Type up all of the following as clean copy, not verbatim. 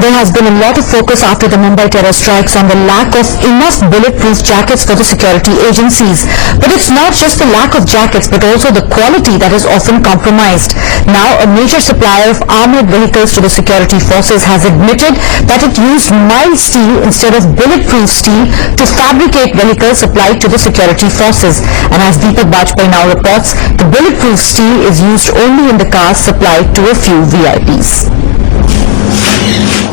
There has been a lot of focus after the Mumbai terror strikes on the lack of enough bulletproof jackets for the security agencies. But it's not just the lack of jackets but also the quality that is often compromised. Now, a major supplier of armored vehicles to the security forces has admitted that it used mild steel instead of bulletproof steel to fabricate vehicles supplied to the security forces. And as Deepak Bajpai now reports, the bulletproof steel is used only in the cars supplied to a few VIPs.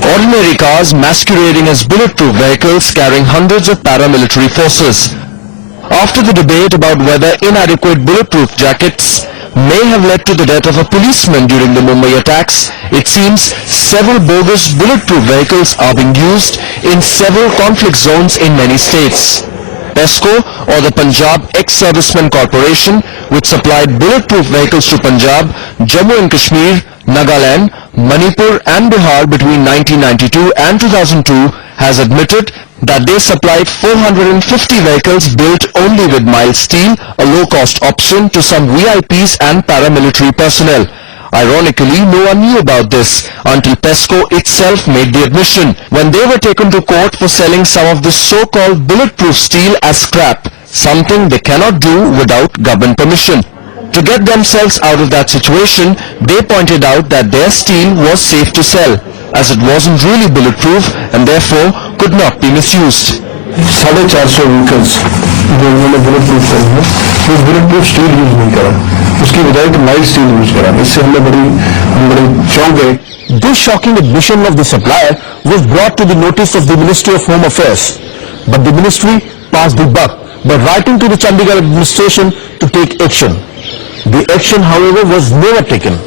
Ordinary cars masquerading as bulletproof vehicles carrying hundreds of paramilitary forces. After the debate about whether inadequate bulletproof jackets may have led to the death of a policeman during the Mumbai attacks, it seems several bogus bulletproof vehicles are being used in several conflict zones in many states. PESCO, or the Punjab Ex-Servicemen Corporation, which supplied bulletproof vehicles to Punjab, Jammu and Kashmir, Nagaland, Manipur and Bihar between 1992 and 2002, has admitted that they supplied 450 vehicles built only with mild steel, a low-cost option to some VIPs and paramilitary personnel. Ironically, no one knew about this until PESCO itself made the admission when they were taken to court for selling some of this so-called bulletproof steel as scrap, something they cannot do without government permission. To get themselves out of that situation, they pointed out that their steel was safe to sell, as it wasn't really bulletproof and therefore could not be misused. 450 vehicles जो उन्होंने bullet proof करे हैं, वो bullet proof steel use नहीं करा, उसकी बजाय तो माइल्ड स्टील यूज करा. इससे हम बड़े चौंक गए. This shocking admission of the supplier was brought to the notice of the Ministry of Home Affairs, but the ministry passed the buck by writing to the Chandigarh administration to take action. The action, however, was never taken.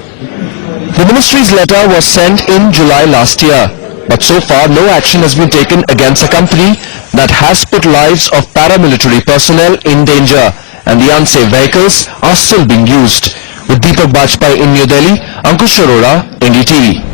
The ministry's letter was sent in July last year, but so far no action has been taken against a company that has put lives of paramilitary personnel in danger, and the unsafe vehicles are still being used. With Deepak Bajpai in New Delhi, Ankush Arora, NDTV.